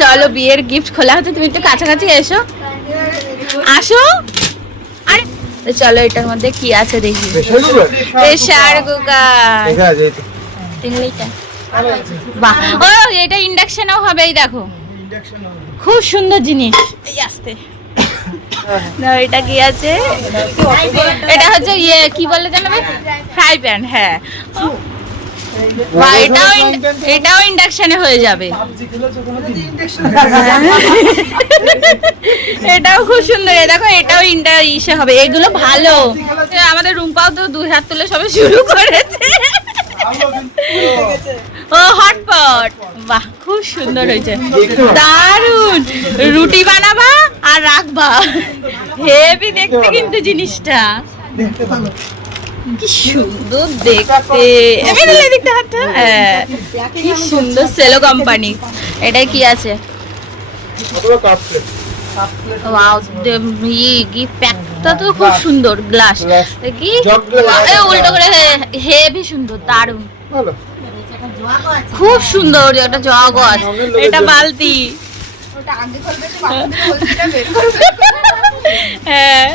চলো বিয়ের গিফট খোলা হচ্ছে, তুমি একটু কাছাকাছি এসো, আসো। আরে চলো এটার মধ্যে কি আছে দেখি। Pressure cooker 3 litre. বাহ, ও এটা ইন্ডাকশনও হবে, এই দেখো খুব সুন্দর জিনিস। এই আসতে না, এটা কি আছে? এটা হচ্ছে ইয়ে কি বলে জানো, ফ্রাই প্যান। হ্যাঁ, এটাও ইন্ডাকশনে হয়ে যাবে। এটাও খুব সুন্দর, দেখো এটাও ইসে হবে। এগুলো ভালো, আমাদের রুম্পাও তো 2 হাত তুলে সবে শুরু করেছে। ও হটপট, বাহ খুব সুন্দর হয়েছে, দারুন। রুটি বানাবা আর রাখবা, হেভি দেখতে কিন্তু জিনিসটা, কি সুন্দর দেখতে। কি সুন্দর, সেলো কোম্পানি। এটা কি আছে? প্যাকটা তো খুব সুন্দর, গ্লাস কি উল্টো করে, হেভি সুন্দর, দারুন, খুব সুন্দর। একটা জগ আছে, এটা বালতি। হ্যাঁ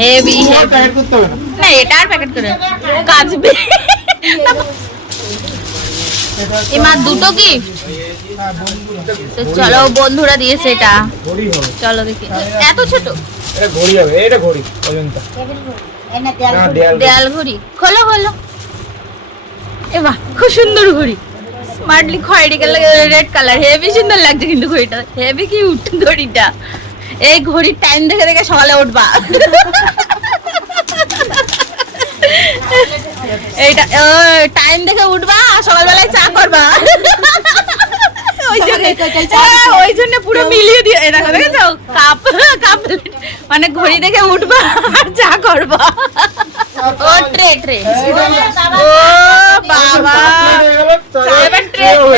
হেভি, না এটা আর প্যাকেট করে কাচবে। এমা দুটো গিফট তো, চলো বন্ধুরা দিয়েছে এটা, চলো দেখি। এত ছোট ঘড়ি হবে, এটা ঘড়ি অজন্তা দেয়াল ঘড়ি। খোলো খোলো, এমা খুব সুন্দর ঘড়ি, স্মার্টলি খয়েরি কালার, রেড কালার, হেভি সুন্দর লাগছে কিন্তু ঘড়িটা, হেভি কিউট ঘড়িটা। এই ঘড়ির টাইম দেখে দেখে সকালে উঠবা। এইটা টাইম দেখে উঠবা, সকালবেলায় চা করবা। ওই জন্য পুরো মিলিয়ে দিয়ে, দেখো দেখেছো, কাপ কাপ মানে ঘড়ি দেখে উঠবা আর চা করবা। ও ট্রে ট্রে, ও বাবা,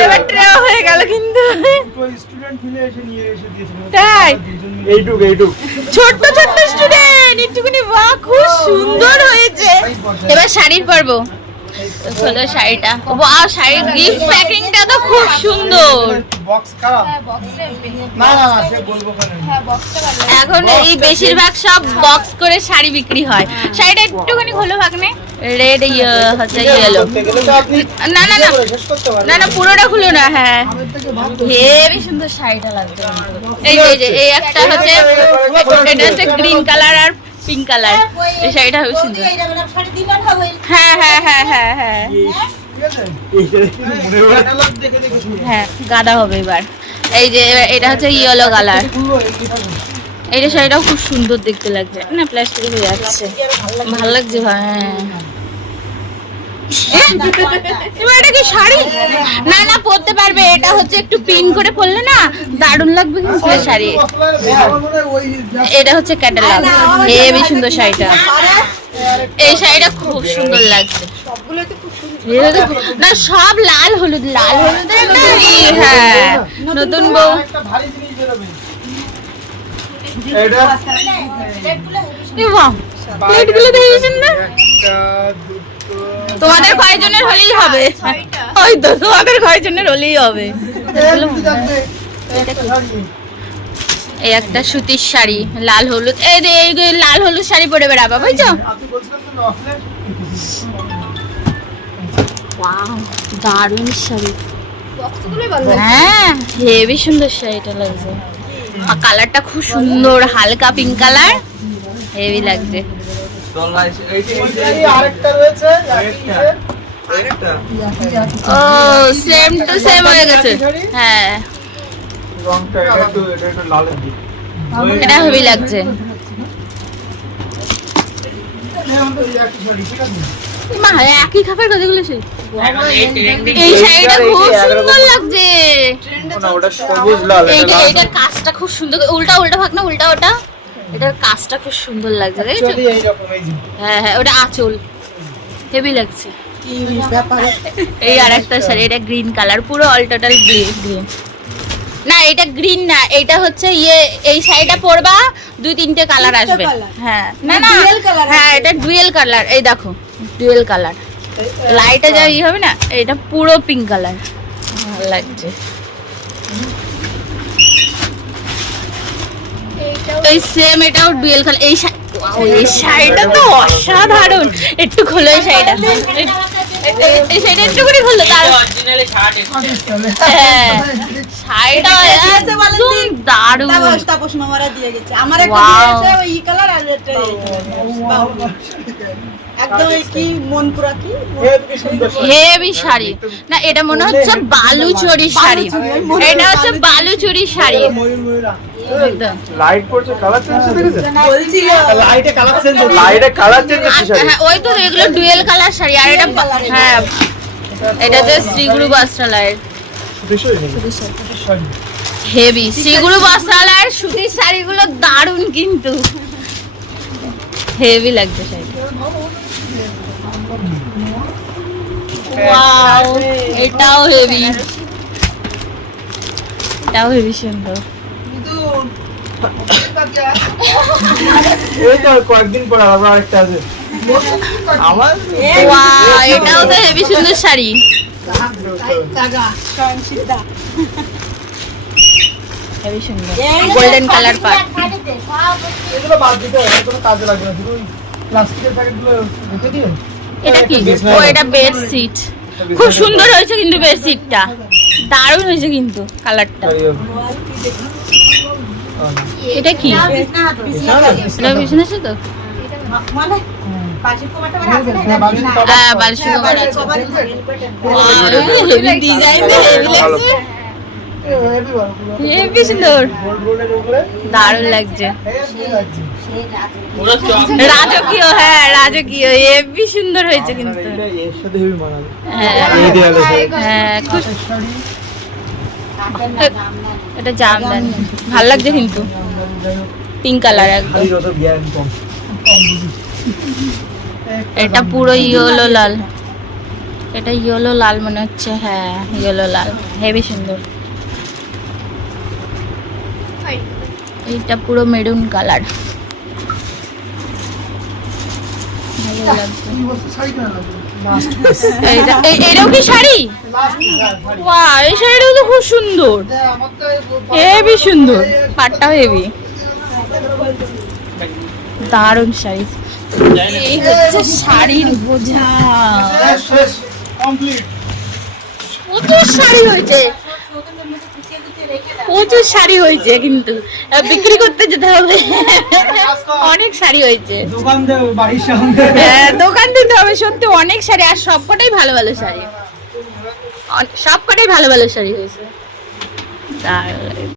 এবার ট্রে হয়ে গেল কিন্তু। তাই ছোট্ট ছোট্ট স্টুডেন্ট একটুখানি, বাহ খুব সুন্দর হয়েছে। এবার শাড়ির পরব, খোলো শাড়িটা। বাহ, শাড়ির গিফট প্যাকিংটা তো খুব সুন্দর। এখন এই বেশিরভাগ সব বক্স করে শাড়ি বিক্রি হয়। শাড়িটা একটুখানি খোলো ভাগ্নে, রেড হচ্ছে ইয়েলো। না না না না না, পুরোটা খুলো না। হ্যাঁ হেভি সুন্দর শাড়িটা লাগছে। এই যে এই একটা হচ্ছে, এটা হচ্ছে গ্রিন কালার আর পিঙ্ক কালার। এই শাড়িটা খুব সুন্দর। হ্যাঁ হ্যাঁ হ্যাঁ হ্যাঁ হ্যাঁ হ্যাঁ, গাদা হবে এবার। এই যে এটা হচ্ছে ইয়েলো কালার, এইটা শাড়িটাও খুব সুন্দর দেখতে লাগছে। না প্লাস্টিক হয়ে যাচ্ছে, ভালো লাগছে। এটা কি শাড়ি? না না, পরতে পারবে। এটা হচ্ছে একটু পিন করে পরলে না দারুণ লাগবে কিন্তু শাড়ি। এটা হচ্ছে ক্যাটালগ, হেবি সুন্দর শাড়িটা। এই শাড়িটা খুব সুন্দর লাগছে। না সব লাল হলুদ, লাল হলুদের না। হ্যাঁ নতুন বউ। প্লেটগুলো দেখেছেন না? তোমাদের কয়জনের হলেই হবে, ওই তো তোমাদের কয়জনের হলেই হবে। এই একটা সুতির শাড়ি, লাল হলুদ। এই লাল হলুদ শাড়ি পরে বেড়াবা, বুঝছো? দারুণ শাড়ি, হ্যাঁ হেভি সুন্দর শাড়িটা লাগছে। কালারটা খুব সুন্দর, হালকা পিঙ্ক কালার, হেভি লাগছে। ও সেম টু সেম হয়ে গেছে। হ্যাঁ এটা হেভি লাগছে। একই খাবার কতগুলো সেই। এই শাড়িটা খুব সুন্দর লাগছে। এইটার কাজটা খুব সুন্দর, উল্টা উল্টা ভাগ না, উল্টা ওটা। এটার কাজটা খুব সুন্দর লাগছে, দেখেছো? হ্যাঁ হ্যাঁ, ওটা আঁচল, হেভি লাগছে। এই আর একটা শাড়ি, এটা গ্রিন কালার, পুরো অল টোটাল গ্রিন। না এটা গ্রিন না, এটা হচ্ছে ইয়ে। এই শাড়িটা পরবা 2-3টে কালার আসবে। হ্যাঁ না না, হ্যাঁ এটা ডুয়েল কালার। এই দেখো ডুয়েল কালার, লাইটে যা ই হবে না, এটা পুরো পিঙ্ক কালার, ভালো লাগছে। এই সেম এটাও ডুয়েল কালার। এই এই শাড়িটা তো অসাধারণ। একটু খোলো এই শাড়িটা, এই শাড়িটা একটু করে খোলো। তার হ্যাঁ শাড়িটা একদম দারুণ। হেভি শাড়ি না, এটা মনে হচ্ছে বালুচরি শাড়ি। এটা হচ্ছে বালুচরি শাড়ি। লাইট পড়ছে, কালার চেঞ্জ দেখেছেন? লাইটে কালার চেঞ্জ হচ্ছে, লাইটে কালার চেঞ্জ হচ্ছে শাড়ি। হ্যাঁ ওই তো এগুলো ডুয়েল কালার শাড়ি। আর এটা হ্যাঁ এটা তো শ্রীগুরু বস্ত্রালয়ের হেভি। শ্রীগুরু বস্ত্রালয়ের সুতির শাড়িগুলো দারুণ কিন্তু হেভি লাগছে শাড়িটা। ওয়াও এটাও হেভি, এটাও হেভি সুন্দর। এই তো কয়েকদিন পর আবার আরেকটা আছে আমার। ওয়াও এটাও তো হেভি সুন্দর শাড়ি। হেভি সুন্দর গোল্ডেন কালার পাট। এগুলো বাদ দিতে হবে, কোনো কাজে লাগবে না, শুধু ওই প্লাস্টিকের প্যাকেটগুলো রেখে দিও। এটা কি? ও এটা বেডশিট। খুব সুন্দর হয়েছে কিন্তু বেডশিটটা দারুণ হয়েছে কিন্তু কালারটা। এটা কি? এটা বিছানা আছে তো? হ্যাঁ বালিশ কভার আছে। হেভি ডিজাইন, হেভি লাগছে, হেভি সুন্দর, দারুণ লাগছে। রাজকীয়, হ্যাঁ রাজকীয়, হেভি সুন্দর হয়েছে কিন্তু। হ্যাঁ খুব এটা জামদানি ভালো লাগছে কিন্তু পিঙ্ক কালার একদম। এটা পুরো ইয়েলো লাল, এটা ইয়েলো লাল মনে হচ্ছে। হ্যাঁ ইয়েলো লাল হেভি সুন্দর। এইটা পুরো মেরুন কালার, ভালো লাগছে। এটাও কি শাড়ি? ওয়াও এই শাড়িটাও তো খুব সুন্দর, হেভি সুন্দর, পাটটাও হেভি, দারুণ শাড়ি। এই হচ্ছে শাড়ির বোঝা, প্রচুর শাড়ি হয়েছে, প্রচুর শাড়ি হয়েছে কিন্তু বিক্রি করতে যেতে হবে। অনেক শাড়ি হয়েছে, হ্যাঁ দোকান দিতে হবে সত্যি, অনেক শাড়ি। আর সবকটাই ভালো ভালো শাড়ি, সবকটাই ভালো ভালো শাড়ি হয়েছে।